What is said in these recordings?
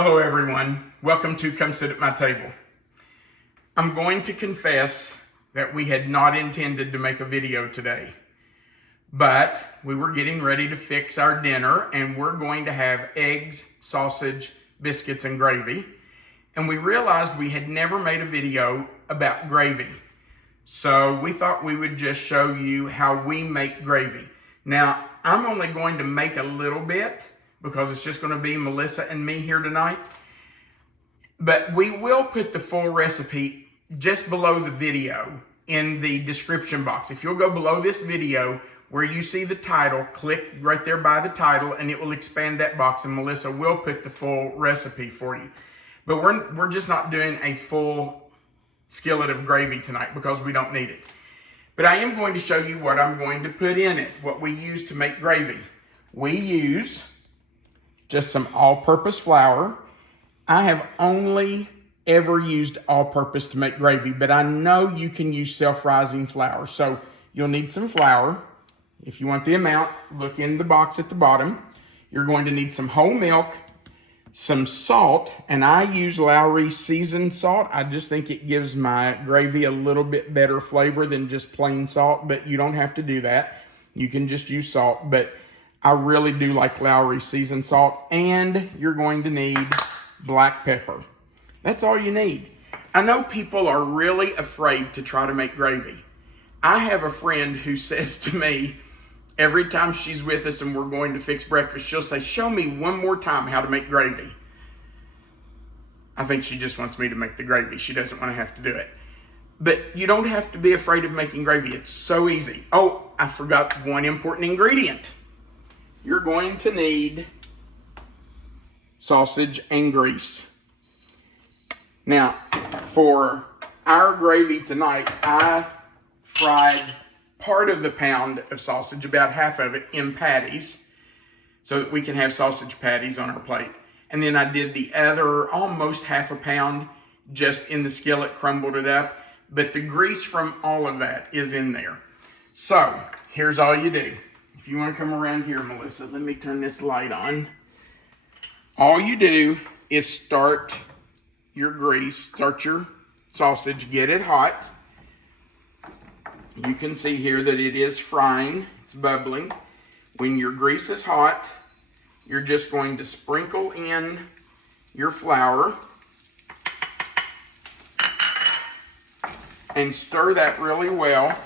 Hello everyone, welcome to Come Sit at My Table. I'm going to confess that we had not intended to make a video today, but we were getting ready to fix our dinner and we're going to have eggs, sausage, biscuits, and gravy. And we realized we had never made a video about gravy. So we thought we would just show you how we make gravy. Now, I'm only going to make a little bit because it's just going to be Melissa and me here tonight. But we will put the full recipe just below the video in the description box. If you'll go below this video where you see the title, click right there by the title and it will expand that box and Melissa will put the full recipe for you. But we're just not doing a full skillet of gravy tonight because we don't need it. But I am going to show you what I'm going to put in it, what we use to make gravy. We use just some all-purpose flour. I have only ever used all-purpose to make gravy, but I know you can use self-rising flour. So you'll need some flour. If you want the amount, look in the box at the bottom. You're going to need some whole milk, some salt, and I use Lowry seasoned salt. I just think it gives my gravy a little bit better flavor than just plain salt, but you don't have to do that. You can just use salt, but I really do like Lowry seasoned salt, and you're going to need black pepper. That's all you need. I know people are really afraid to try to make gravy. I have a friend who says to me, every time she's with us and we're going to fix breakfast, she'll say, "Show me one more time how to make gravy." I think she just wants me to make the gravy. She doesn't want to have to do it. But you don't have to be afraid of making gravy. It's so easy. Oh, I forgot one important ingredient. You're going to need sausage and grease. Now, for our gravy tonight, I fried part of the pound of sausage, about half of it, in patties so that we can have sausage patties on our plate. And then I did the other almost half a pound just in the skillet, crumbled it up. But the grease from all of that is in there. So here's all you do. If you want to come around here, Melissa, let me turn this light on. All you do is start your grease, start your sausage, get it hot. You can see here that it is frying, it's bubbling. When your grease is hot, you're just going to sprinkle in your flour and stir that really well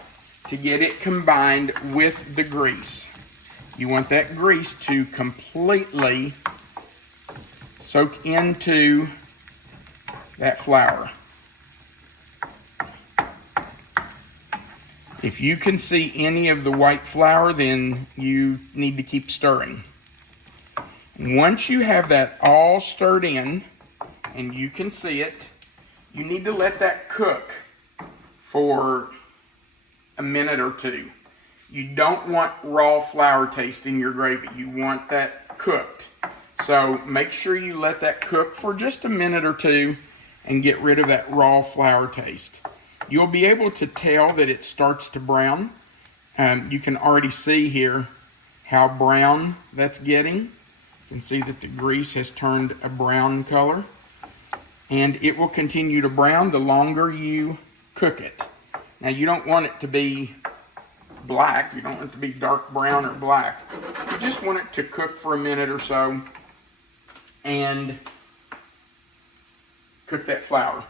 to get it combined with the grease. You want that grease to completely soak into that flour. If you can see any of the white flour, then you need to keep stirring. Once you have that all stirred in, and you can see it, you need to let that cook for a minute or two. You don't want raw flour taste in your gravy. You want that cooked. So make sure you let that cook for just a minute or two and get rid of that raw flour taste. You'll be able to tell that it starts to brown. You can already see here how brown that's getting. You can see that the grease has turned a brown color. And it will continue to brown the longer you cook it. Now you don't want it to be black. You don't want it to be dark brown or black. You just want it to cook for a minute or so and cook that flour.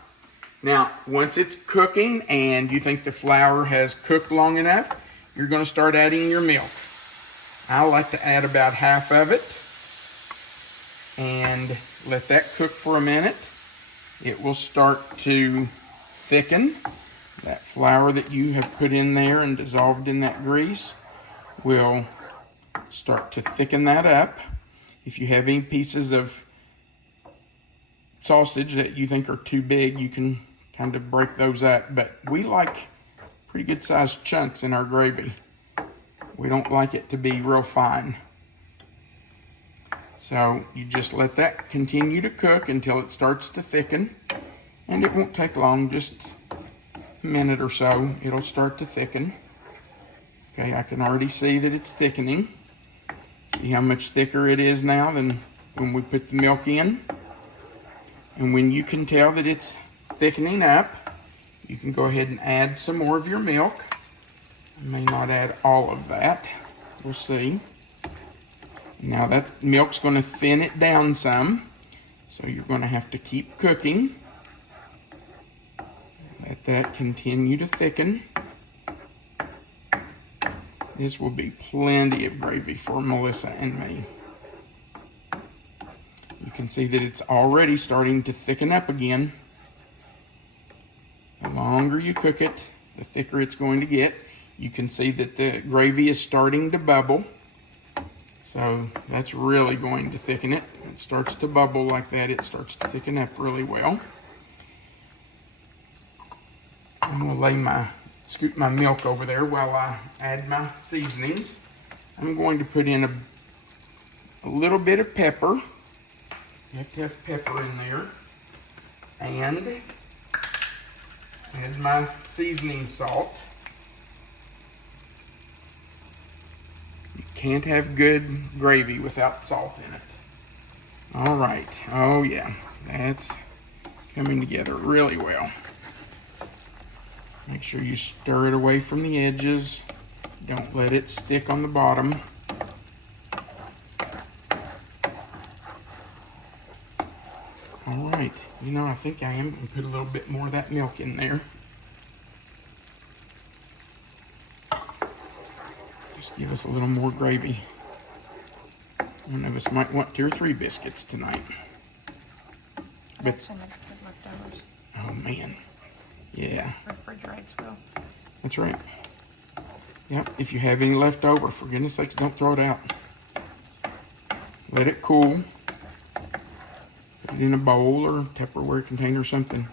Now, once it's cooking and you think the flour has cooked long enough, you're going to start adding your milk. I like to add about half of it and let that cook for a minute. It will start to thicken. That flour that you have put in there and dissolved in that grease will start to thicken that up. If you have any pieces of sausage that you think are too big, you can kind of break those up. But we like pretty good sized chunks in our gravy. We don't like it to be real fine. So you just let that continue to cook until it starts to thicken. And it won't take long, just a minute or so, it'll start to thicken. Okay, I can already see that it's thickening. See how much thicker it is now than when we put the milk in. And when you can tell that it's thickening up, you can go ahead and add some more of your milk. I may not add all of that. We'll see. Now that milk's going to thin it down some, so you're going to have to keep cooking. Let that continue to thicken. This will be plenty of gravy for Melissa and me. You can see that it's already starting to thicken up again. The longer you cook it, the thicker it's going to get. You can see that the gravy is starting to bubble. So that's really going to thicken it. When it starts to bubble like that, it starts to thicken up really well. I'm going to scoop my milk over there while I add my seasonings. I'm going to put in a little bit of pepper. You have to have pepper in there. And add my seasoning salt. You can't have good gravy without salt in it. All right. Oh yeah, that's coming together really well. Make sure you stir it away from the edges. Don't let it stick on the bottom. All right, you know, I think I am going to put a little bit more of that milk in there. Just give us a little more gravy. One of us might want 2 or 3 biscuits tonight. But actually makes good leftovers. Oh man, yeah. Refrigerates well. That's right. Yep, if you have any left over, for goodness sakes, don't throw it out. Let it cool. Put it in a bowl or Tupperware container or something.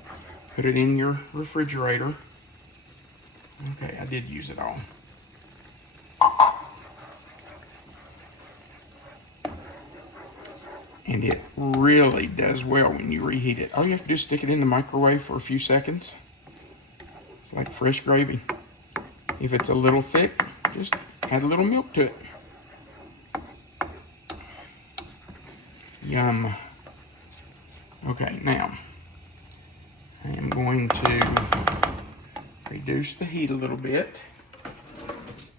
Put it in your refrigerator. Okay, I did use it all. And it really does well when you reheat it. All you have to do is stick it in the microwave for a few seconds. It's like fresh gravy. If it's a little thick, just add a little milk to it. Yum. Okay, now I am going to reduce the heat a little bit.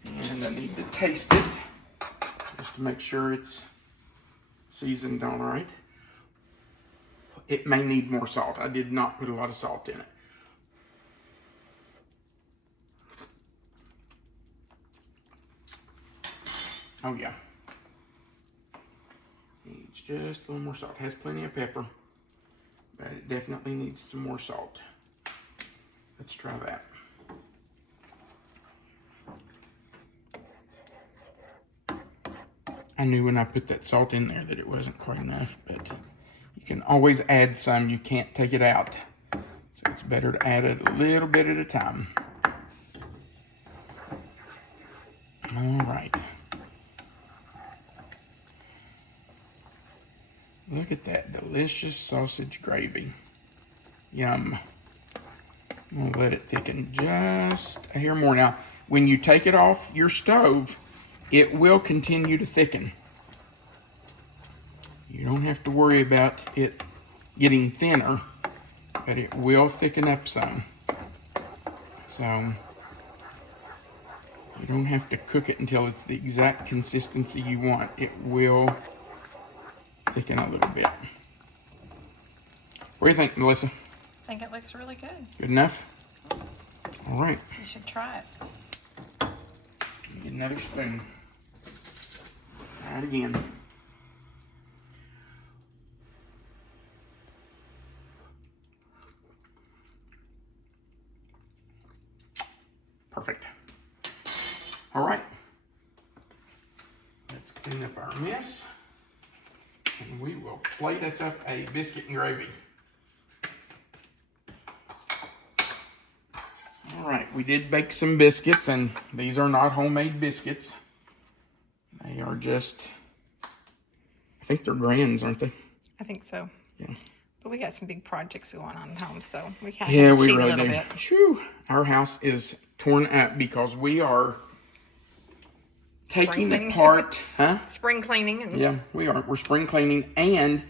And I need to taste it just to make sure it's seasoned all right. It may need more salt. I did not put a lot of salt in it. Oh yeah. Needs just a little more salt. It has plenty of pepper, but it definitely needs some more salt. Let's try that. I knew when I put that salt in there that it wasn't quite enough, but you can always add some. You can't take it out. So it's better to add it a little bit at a time. All right. Look at that delicious sausage gravy. Yum. I'm gonna let it thicken just a hair more. Now, when you take it off your stove, it will continue to thicken. You don't have to worry about it getting thinner, but it will thicken up some. So, you don't have to cook it until it's the exact consistency you want. It will thicken a little bit. What do you think, Melissa? I think it looks really good. Good enough? All right. You should try it. Get another spoon. Try it again. Perfect. All right. Let's clean up our mess. And we will plate us up a biscuit and gravy. All right, we did bake some biscuits, and these are not homemade biscuits. They are just, I think they're Grands, aren't they? I think so. Yeah. But we got some big projects going on at home, so we kind Yeah, of we cheat really a little do. bit. Whew. Our house is torn up because we are taking cleaning. apart, huh? Spring cleaning. And Yeah, we are. We're spring cleaning, and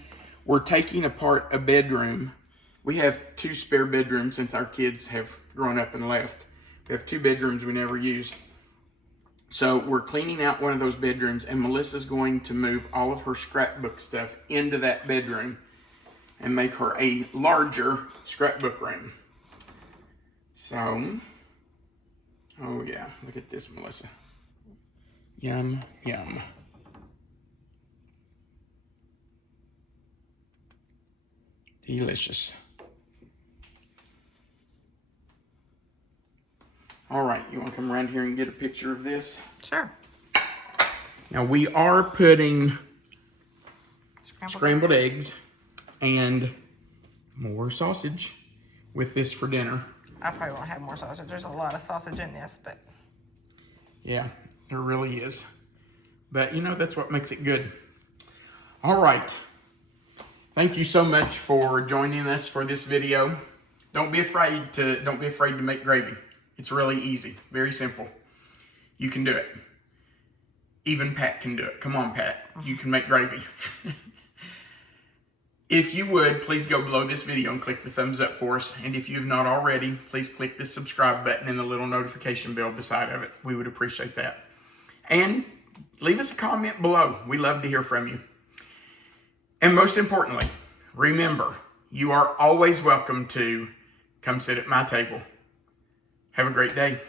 we're taking apart a bedroom. We have 2 spare bedrooms since our kids have grown up and left. We have 2 bedrooms we never use. So we're cleaning out one of those bedrooms, and Melissa's going to move all of her scrapbook stuff into that bedroom and make her a larger scrapbook room. So, oh yeah, look at this, Melissa. Yum, yum. Delicious. All right, you want to come around here and get a picture of this? Sure. Now we are putting scrambled eggs. eggs and more sausage with this for dinner. I probably won't have more sausage. There's a lot of sausage in this, but Yeah, there really is. But you know, that's what makes it good. All right. Thank you so much for joining us for this video. Don't be afraid to make gravy. It's really easy, very simple. You can do it. Even Pat can do it. Come on, Pat. You can make gravy. If you would, please go below this video and click the thumbs up for us. And if you have not already, please click the subscribe button and the little notification bell beside of it. We would appreciate that. And leave us a comment below. We love to hear from you. And most importantly, remember, you are always welcome to come sit at my table. Have a great day.